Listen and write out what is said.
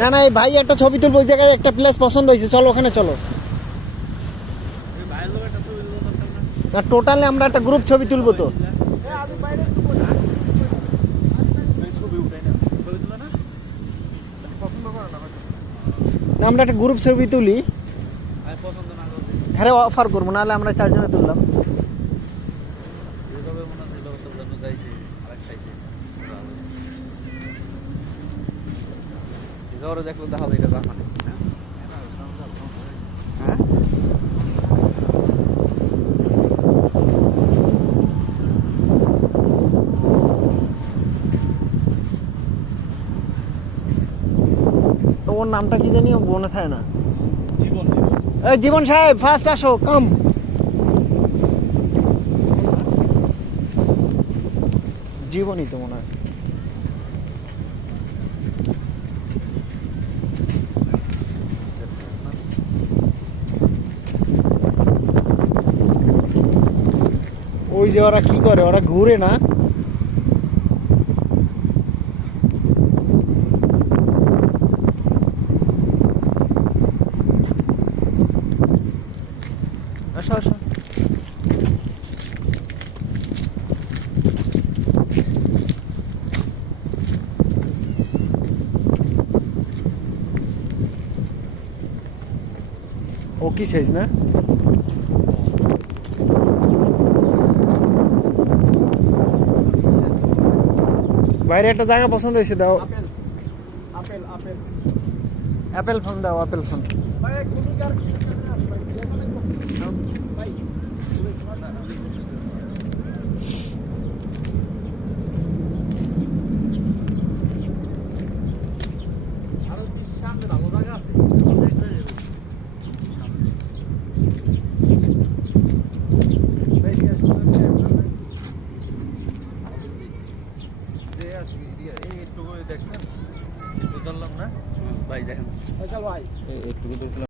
না না, এই ভাই একটা ছবি তুলবো, ওই জায়গায় একটা প্লেস পছন্দ হয়েছে, চলো ওখানে চলো। না টোটালি আমরা একটা গ্রুপ ছবি তুলবো তো। না আমরা একটা গ্রুপ ছবি তুলি, হ্যাঁ অফার করবো, নাহলে আমরা 4 জনে তুললাম। দেখলো দেখা যায় এটা হ্যাঁ তো ওর নামটা কি জানি, ও মনে থাকে না। এই জীবন সাহেব ফার্স্ট আসো, কাম। জীবনই তো মনে হয়। ওই যে ওরা কি করে, ওরা ঘুরে না। আসো আসো। ও কি সাইজ না? বাইরে একটা জায়গা পছন্দ হয়েছে, দাও। আপেল আপেল অ্যাপেল ফোন দাও, অ্যাপেল ফোন। দেখছেন, ভাই দেখেন, ভাই একটু